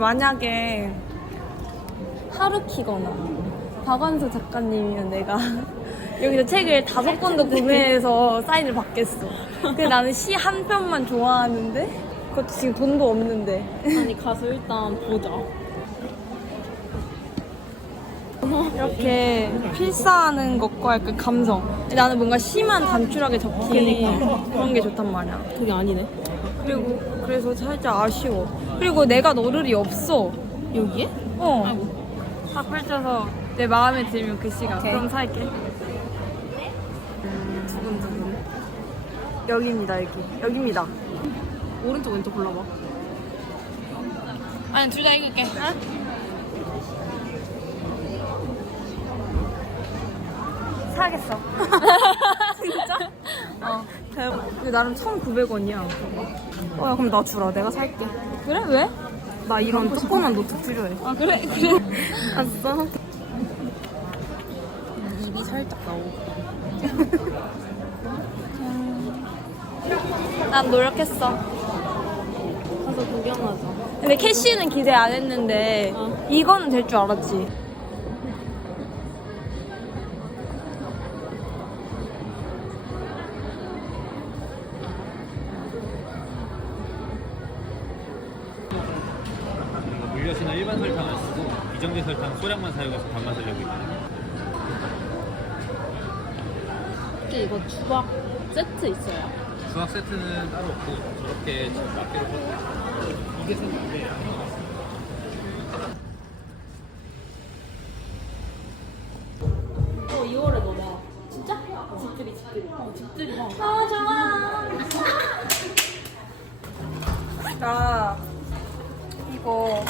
만약에 하루키거나 박완서 작가님이면 내가 여기서 책을 다섯 권도 구매해서 사인을 받겠어. 근데 나는 시 한 편만 좋아하는데 그것도 지금 돈도 없는데 아니 가서 일단 보자. 이렇게 필사하는 것과 약간 감성. 나는 뭔가 시만 단출하게 적힌 그런 게 좋단 말이야. 그게 아니네. 그리고 그래서 살짝 아쉬워. 그리고 내가 너를이 없어. 여기에? 어. 다 펼쳐서 내 마음에 들면 그 시간. 그럼 살게. 음, 두근두근. 여기입니다, 여기. 여기입니다. 오른쪽 왼쪽 골라봐. 아니, 둘 다 읽을게. 사겠어. 대박. 근데 나름 1,900원이야. 어, 야, 그럼 나 주라. 내가 살게. 그래? 왜? 나 이런 조그만 노트 필요해. 아, 그래? 그래. 알았어. 입이 살짝 나오고. 난 노력했어. 가서 구경하자. 근데 캐시는 기대 안 했는데 어. 이거는 될 줄 알았지. 소량만 사용해서 단맛을 내고 있다. 혹시 이거 주박 세트 있어요? 수학 세트는 따로 없고 저렇게 지금 낱개로 꽂고 이게 생긴데 어 2월에 너나 진짜? 집들이 집들이. 어 집들이. 어. 아 좋아. 나 이거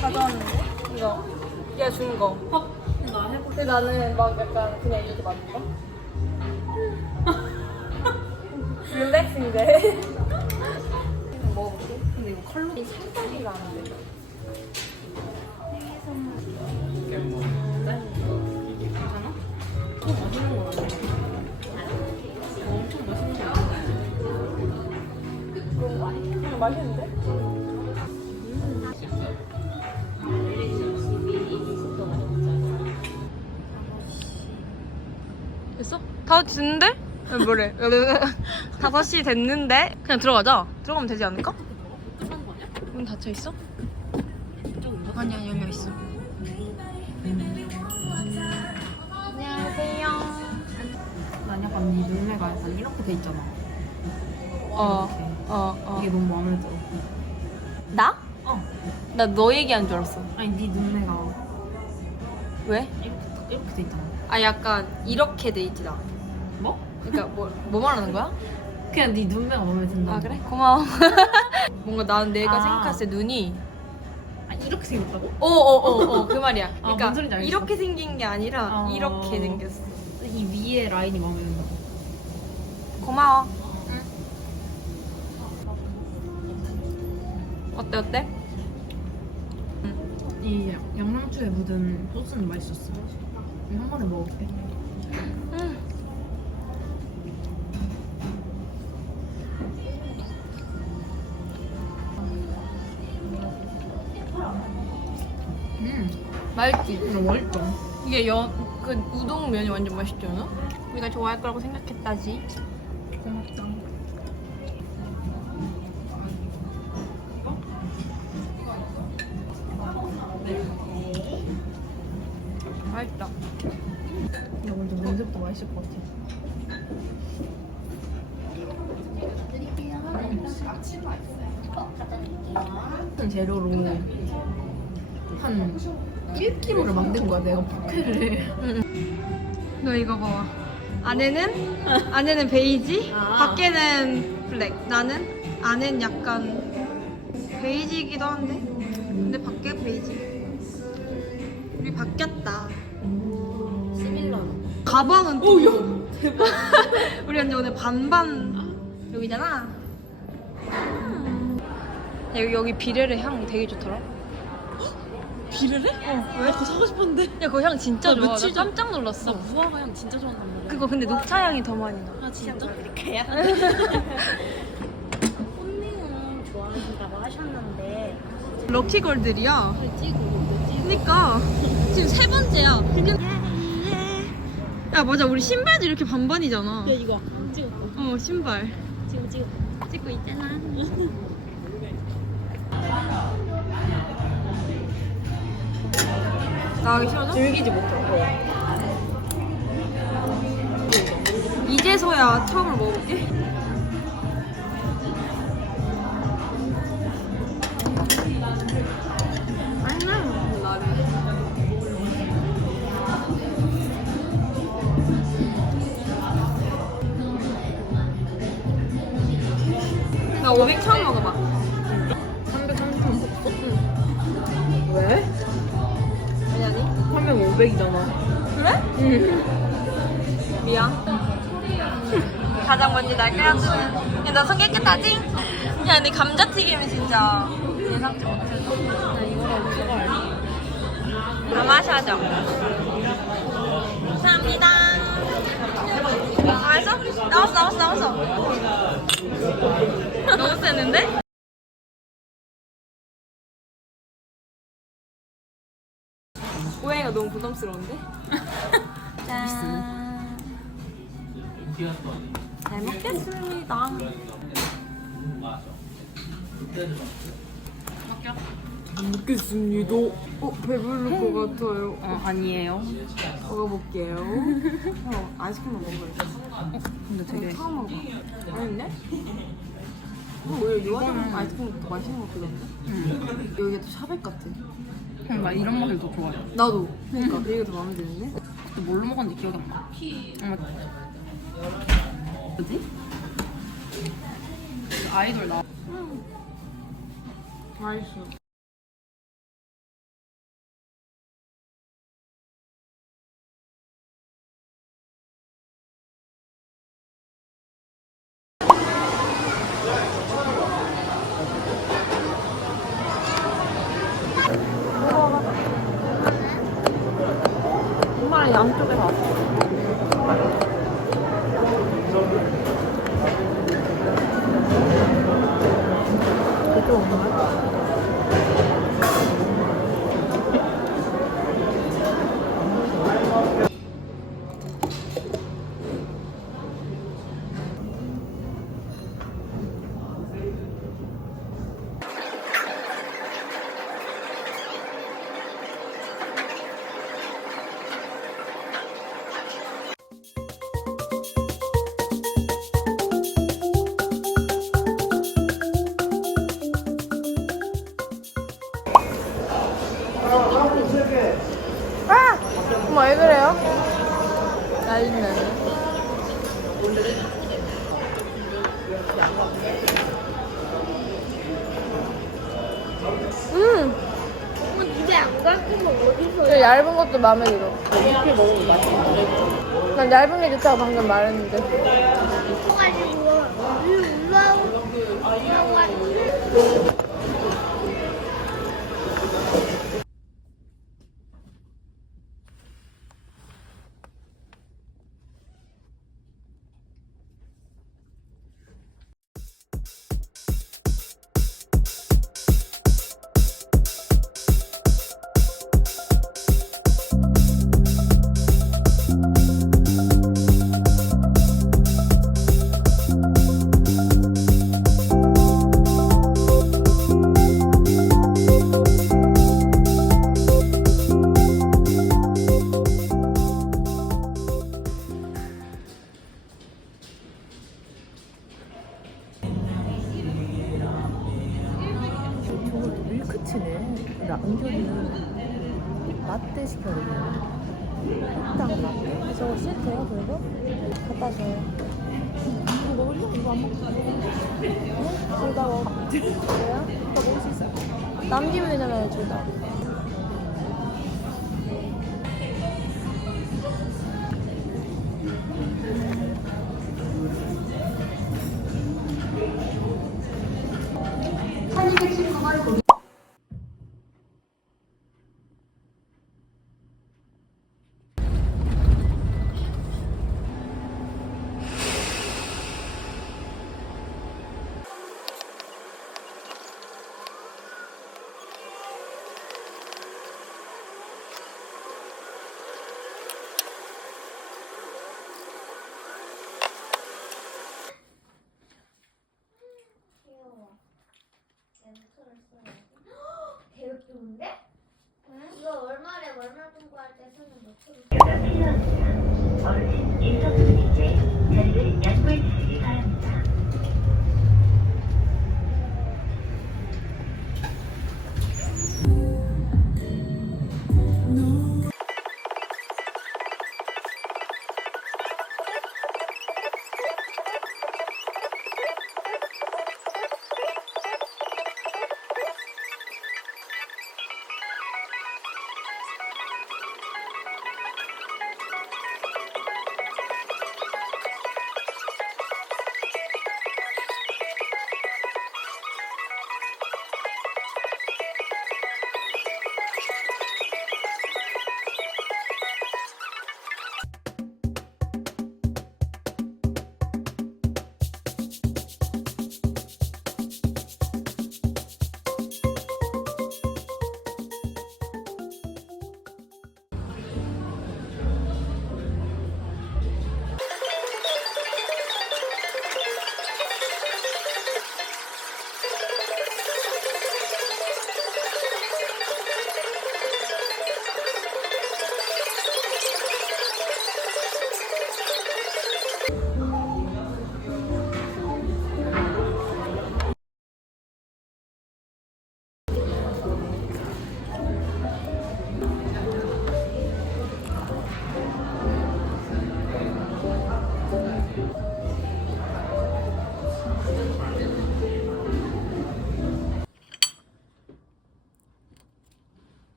가져왔는데 이거 얘가 준 거. 어? 나 해볼게. 근데 나는 막 약간 그냥 이렇게 맞는 거. 릴렉스인데. 먹어볼게. 근데 이거 칼로리 살짝이가 안 돼. 더 맛있는 아, 뭐래? 5시 됐는데? 그냥 들어가자. 들어가면 되지 않을까? 아니야? 문 닫혀 있어? 이쪽인가? 아니 아니 열려 있어. 안녕하세요. 난 약간 네 눈매가 약간 이렇게 돼 있잖아. 어, 어, 어. 이게 너무 마음에 들어. 나? 어. 나 너 얘기한 줄 알았어. 아니 네 눈매가 왜? 이렇게 이렇게 돼 있잖아. 아 약간 이렇게 돼 있지 나. 뭐? 그러니까 뭐, 뭐 말하는 거야? 그냥 네 눈매가 마음에 든다. 아 그래? 고마워. 뭔가 난 내가 아. 생각했을 때 눈이 아 이렇게 생겼다고? 어어어어 그 말이야. 아, 그러니까 알겠어. 이렇게 생긴 게 아니라 어. 이렇게 생겼어. 이 위에 라인이 마음에 든다. 고마워. 응. 어때 어때? 이 양상추에 묻은 소스는 맛있었어. 이거 한 번에 먹을게. 맛있지? 이거 맛있다. 이게 연, 그 우동 면이 완전 맛있지 않아? 우리가 좋아할 거라고 생각했다지. 고맙다. 맛있다. 이거 먼저 냄새부터 맛있을 것 같아. 같은 재료로 한 1kg를 만든 거야 내가 포케를 너 이거 봐봐. 안에는 안에는 베이지, 아. 밖에는 블랙. 나는 안엔 약간 베이지이기도 한데, 근데 밖에 베이지. 우리 바뀌었다. 시밀러 가방은 또 우리 언니 오늘 반반 여기잖아. 음. 여기 여기 비레르 향 되게 좋더라. 비를 해? 어. 왜? 그거 사고 싶었는데. 야, 그거 향 진짜 나 좋아. 나 며칠 전- 깜짝 놀랐어. 나 무화과 향 진짜 좋아한단 말이야. 그거 근데 녹차 향이 더 많이 나. 아 진짜? 언니는 좋아하신다고 하셨는데 럭키걸들이야. 그니까 지금 세 번째야. 야 맞아 우리 신발도 이렇게 반반이잖아. 야 이거 안 찍었고. 어 신발. 지금 찍어. 찍고 있잖아. 나가기 싫어져? 즐기지 못하고. 이제서야 처음으로 먹어볼게. 아니야, 나를. 나500 처음 먹어봐. 500이잖아. 그래? 응. 미안. 가장 먼저 날 끓여주는. 야, 너손 깨끗하지? 야, 근데 감자튀김이 진짜 예상치 못했어. 나 이거랑 알지? 다 마셔줘. 감사합니다. 맛있어? 나왔어, 나왔어, 나왔어. 너무 세는데? 오해가 너무 부담스러운데? 짠. 잘 먹겠습니다. 먹겠습니다. 어, 배부를 것 같아요. 어 아니에요. 먹어볼게요. 어, 아이스크림 먹어볼래? 근데 되게 처음 먹어. 아닌데? 어, 왜 유아장 아이스크림 더 맛있는 것 같던데? 응. 여기가 더 샤벳 같아. 그냥 나 이런 맛을 더 좋아해. 나도. 그러니까 그 얘기가 더 마음에 드는데? 그때 뭘로 먹었는지 기억이 안 나. 뭐지? 그 아이돌 나. 맛있어. 양쪽에 다. 그쪽 엄마? 음! 안갈 거면 어디서 저 얇은 것도 마음에 들어. 이렇게 먹으면 맛있어. 난 얇은 게 좋다고 방금 말했는데. 가지고 올라오고 올라와가지고 나 은결이는 라떼 시켜야 일단 라떼. 저거 싫대요, 그래도? 갖다 줘요. 이거 먹을래? 이거 안 먹고. 응? 둘다 먹어. 왜요? 이거 먹을 수 있어. 남기면 되잖아요, 둘 다.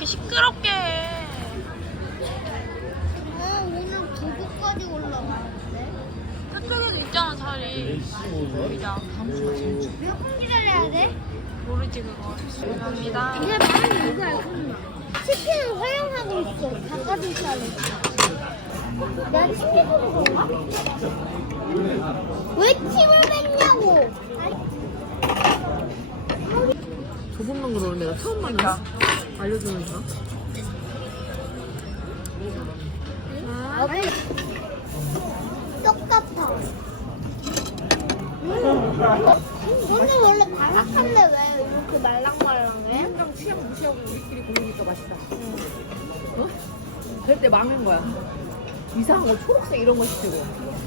이렇게 시끄럽게 해? 아, 오늘 도구까지 올라가는데? 저쪽에도 있잖아, 자리. 보이자. 몇 분 기다려야 돼? 모르지, 그거. 감사합니다. 이제 이거 알고 있나? 치킨을 허용하고 있어. 닭가슴살을. 내가 치킨 먹은 건가? 왜 침을 뱉냐고! 조금만 그러는 내가 처음 만났어. 알려주는 사람. 아, 똑같아. 근데 원래 바삭한데 왜 이렇게 말랑말랑해? 한정 취향 무시하고 우리끼리 고르니까 맛있다. 어? 그럴 때 망한 거야. 이상한 거 초록색 이런 거 시키고.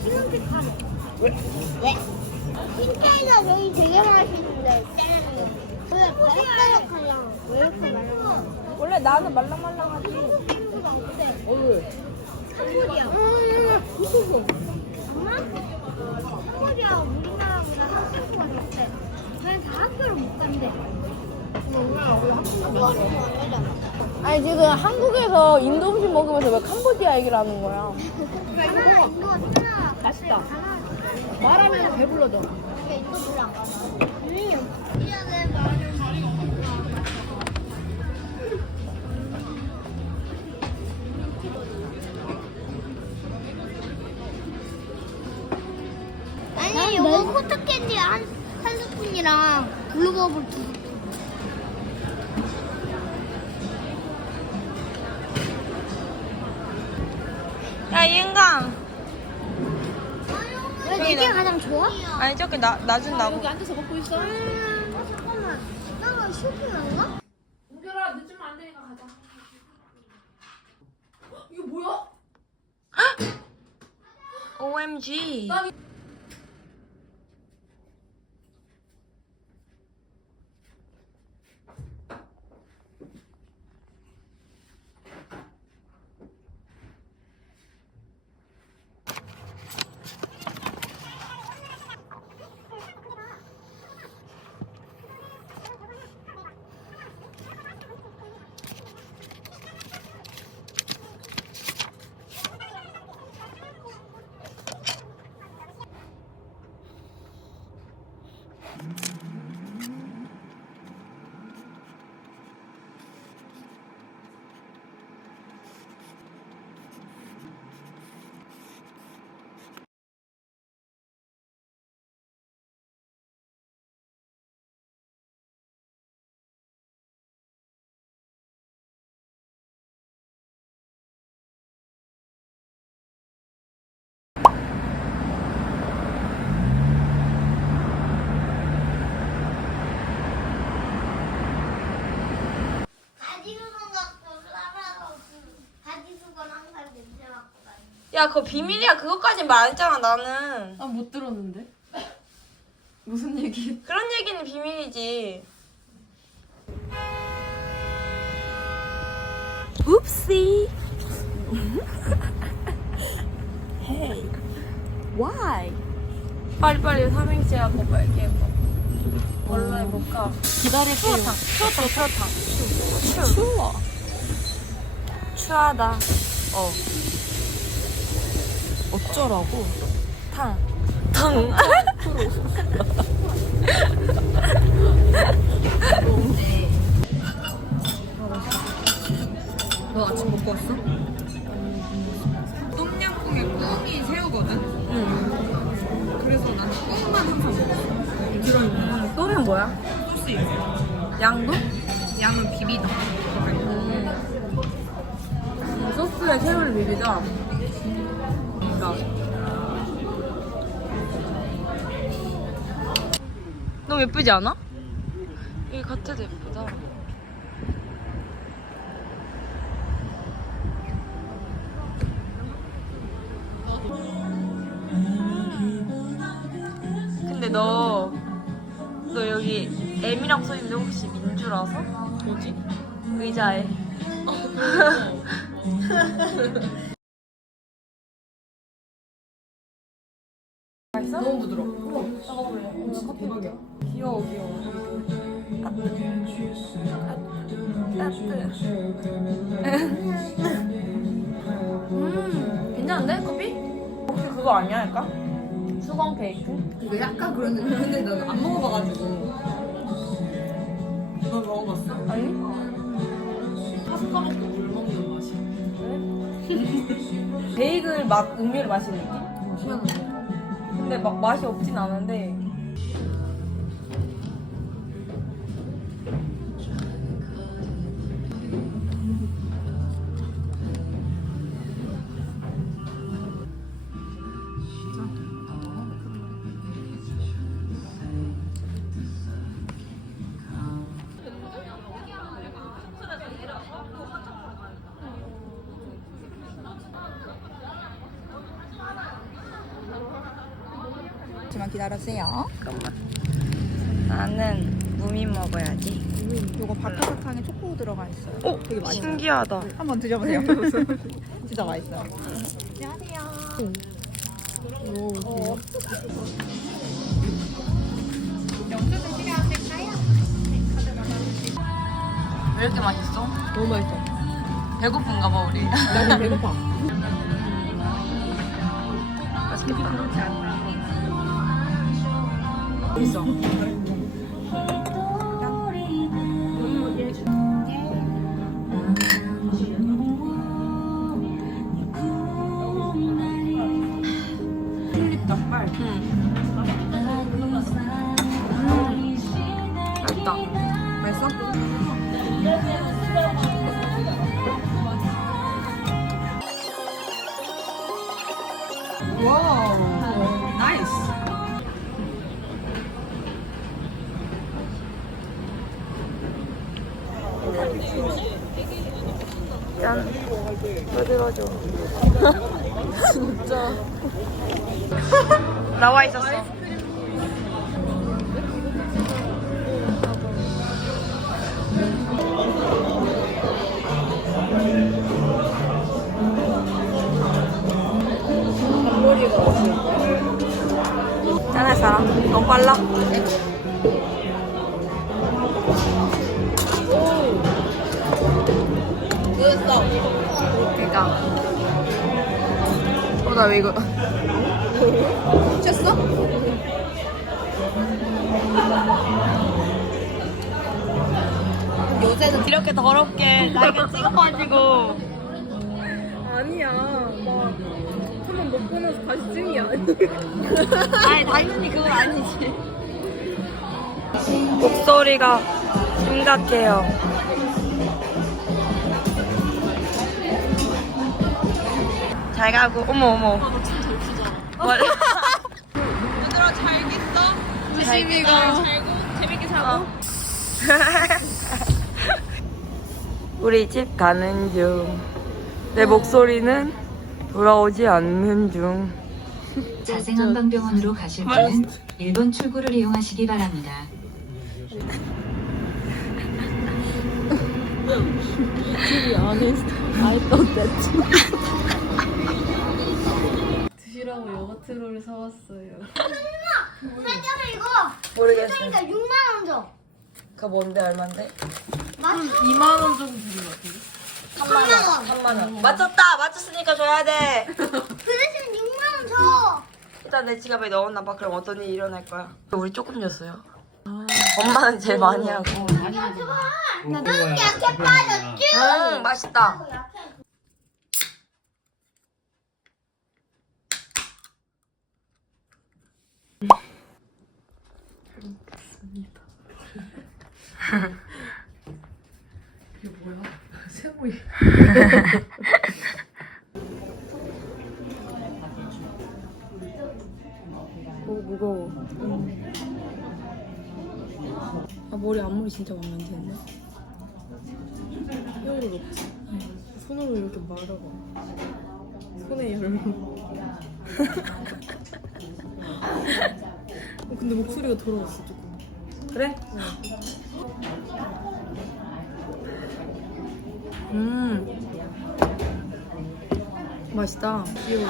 흰색 하래. 왜? 왜? 흰색이가 저기 되게 맛있는데, 짠. 왜 바삭바삭 하냐? 왜 이렇게 말랑말랑? 원래 나는 말랑말랑하지. 음, 무서워. 엄마? 캄보디아 우리나라보다 학교가 높대. 그냥 다 학교를 못 간대. 아니, 지금 한국에서 인도 음식 먹으면서 왜 캄보디아 얘기를 하는 거야? 하나 맛있다. 말하면 배불러져. 이게 인도 별로 안 가나? 음. 야. 왜 이게 가장 좋아? 아니, 저기 나, 놔준다고. 여기 앉아서 먹고 있어. 음, 아, 잠깐만. 나가 쇼핑 안 가? 은결아, 늦으면 안 되니까 가자. 이거 뭐야? OMG. 항 야 그거 비밀이야. 그것까지 말안 했잖아 나는. 아 못 들었는데. 무슨 얘기? 그런 얘기는 비밀이지. 웁시. 헤이 why? 빨리빨리 삼행시 하고 말게요 뭘로 해볼까 기다릴게요. 추웠다 추웠다 추 추워 추하다. 어 어쩌라고? 탕. 탕. 너 아침 먹고 왔어? 똠양꿍에 꿍이 새우거든? 응. 그래서 난 꿍만 항상 먹어. 들어있는 또는 뭐야? 소스 있어. 양도? 양은 비비다. 소스에 새우를 비비자. 너무 예쁘지 않아? 이 겉에도 예쁘다. 근데 너, 너 여기 M이랑 써있는데 혹시 민주라서? 뭐지? 의자에. 대박이야. 귀여워, 귀여워. 따뜻. 따뜻. 음, 괜찮은데? 커피? 혹시 그거 아니야, 할까? 수건 케이크? 이거 약간 그런 느낌. 근데 난 안 먹어봐가지고. 너 먹어봤어? 아니? 파스타 먹고 물 먹는 맛이. 베이글 맛, 음료를 마시는 느낌? 희한한데? 근데 막 맛이 없진 않은데. 잠시만 기다려주세요. 나는 무민 먹어야지. 요거 바카사탕에 초코 들어가 있어요. 오, 되게 맛있어요. 신기하다. 한번 드셔보세요. 진짜 맛있어요. 왜 이렇게 맛있어? 너무 맛있어. 배고픈가 봐, 우리. 나는 배고파. 맛있겠다. 있 나와 있었어. 짠할 사람? 너무 빨라? 그니까. 어, 나 왜 이거. 요새는 이렇게 더럽게 날개 찍어가지고. 아니야. 막한번 먹고 나서 다시 찜이 아니야. 아니, 당연히 그건 아니지. 목소리가 심각해요. 잘 가고, 어머, 어머. 뭘. 얘들아, 잘 겠어? 조심히 가. 재밌게 자고. 우리 집 가는 중. 내 목소리는 돌아오지 않는 중. 자생한방병원으로 가실 때는 1번 출구를 이용하시기 바랍니다. 드시라고 요거트롤 사왔어요. 설정을 이거 모르겠어. 그러니까 6만 원 줘. 그 뭔데 얼만데? 맞아? 2만 원 정도 드린 것 같은데. 3만 원. 3만 원. 맞췄다. 맞췄으니까 줘야 돼. 그 대신 6만 원 줘. 일단 내 지갑에 넣었나 봐. 그럼 어떤 일이 일어날 거야? 우리 조금 줬어요. 엄마는 제일 많이 하고. 넌 약해 빠졌지? 음 맛있다. 이게 뭐야? 세모이. 오 무거워. 아 머리 앞머리 진짜 마음에 안 드는데? 뼈를 없지. 손으로 이렇게 말아봐. 손에 열로. 어, 근데 목소리가 돌아왔어 조금. 그래? 음 맛있다. 귀여워.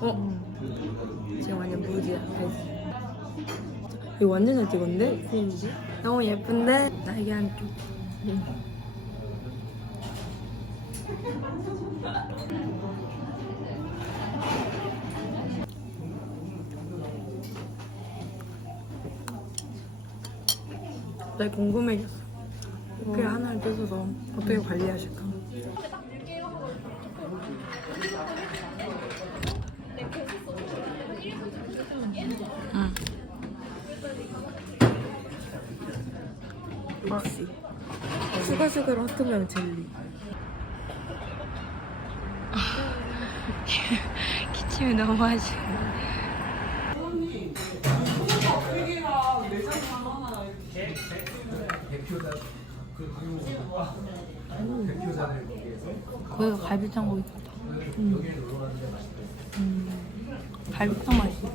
어? 지금 완전 무지야. 이거 완전 잘 찍었는데? 그런지? 너무 예쁜데? 날개 한쪽. 나 궁금해졌어. 이렇게 하나를 떼서 어떻게 관리하실까? 응. 역시. 스가스가로 하트면 젤리. 기침이 너무 하지. 거기가 갈비탕 거기 같다. 음. 갈비탕 맛있어.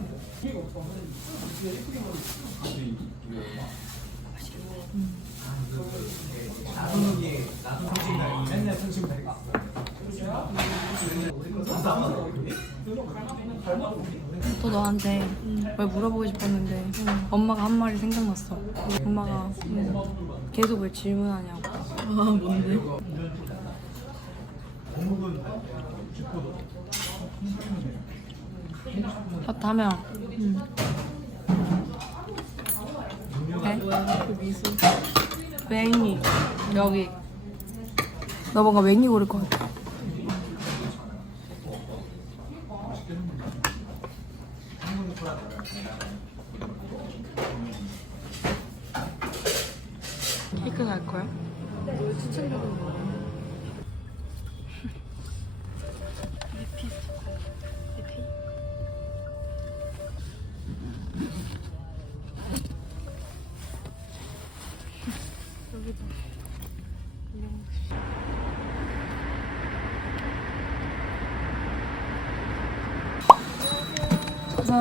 또 너한테 왜 물어보고 싶었는데 엄마가 한 말이 생각났어. 엄마가 계속 왜 질문하냐고. 아, 뭔데? 그렇다면 네? 그 미소. 맹이 여기 너 뭔가 맹이 고를 것 같아 케이크 갈 거야? 뭘 추천해주는 거야?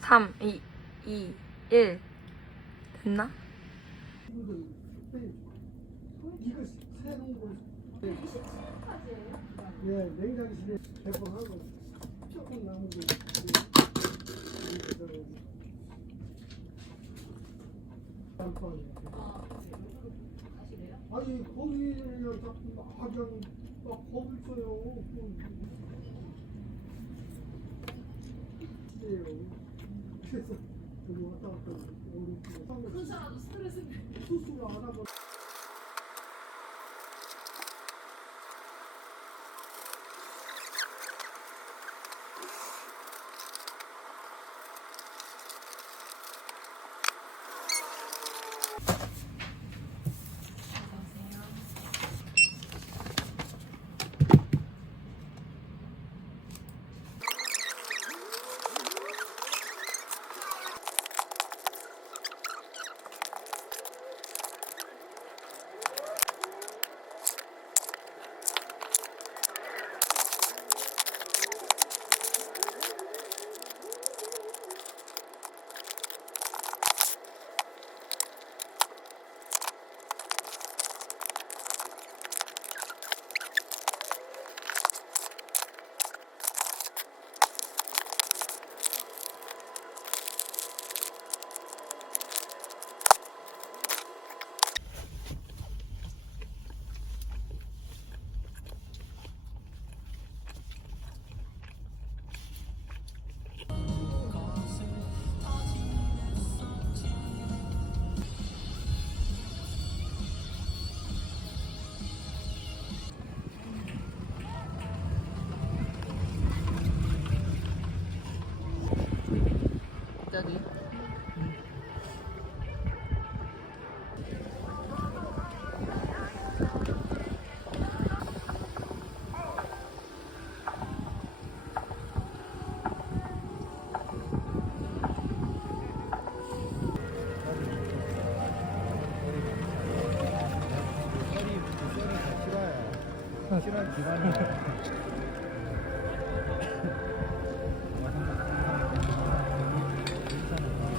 3, 2, 2, 1 됐나? 아니 거기를 자꾸 막양 겁을 줘요. 큰 사람도 스트레스. 수술을 안 하고. 갑자기. 싫어요. 싫어요, 기간이.